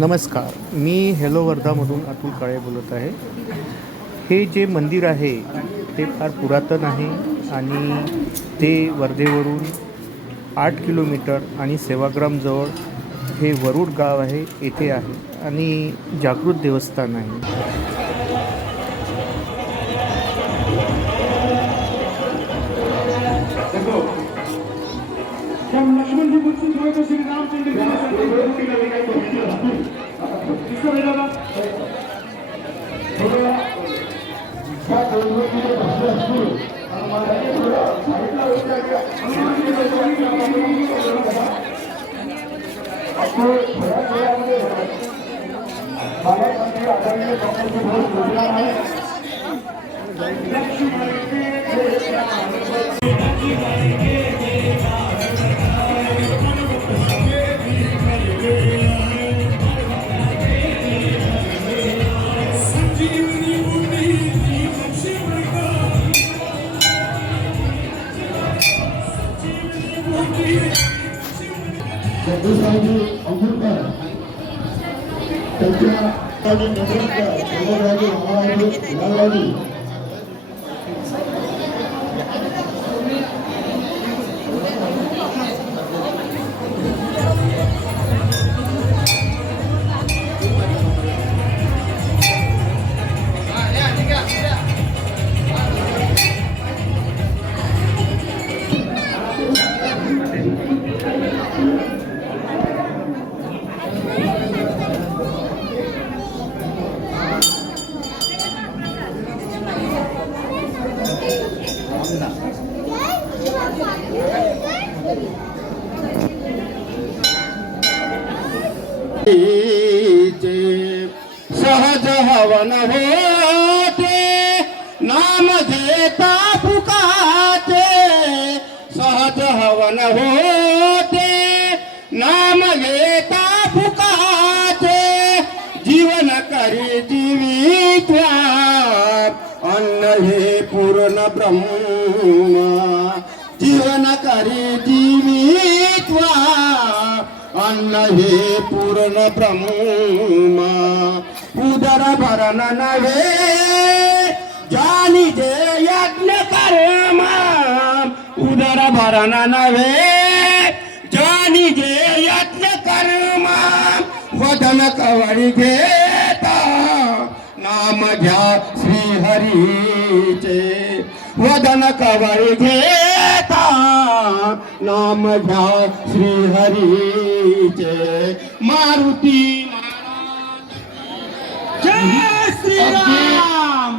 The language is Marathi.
नमस्कार, मी हेलो वर्धामधून अतुल काळे बोलत आहे. हे जे मंदिर आहे ते फार पुरातन आहे आणि ते वर्धेवरून 8 किलोमीटर आणि सेवाग्रामजवळ हे वरुड गाव आहे येथे आहे आणि जागृत देवस्थान आहे. लक्ष्मण जी मुझसे जो तो श्री रामचंद्र सहज हवन होते नाम देता फुकाते, सहज हवन होते नाम लेता फुकाते, जीवन करी जीवित्वा अन्न हे पूर्ण ब्रह्म, जीवन करी जीवित्वा अन्न हे पूर्ण ब्रह्म, उदर भरण नव्हे जानी जे यज्ञ कर्म, उदर भरण नव्हे जानी जे यज्ञ कर्म, वदन कवळी घेता नाम घ्या श्रीहरीचे, वदन कवळी घेता नाम घ्या श्रीहरीचे. मारुती जय श्रीराम.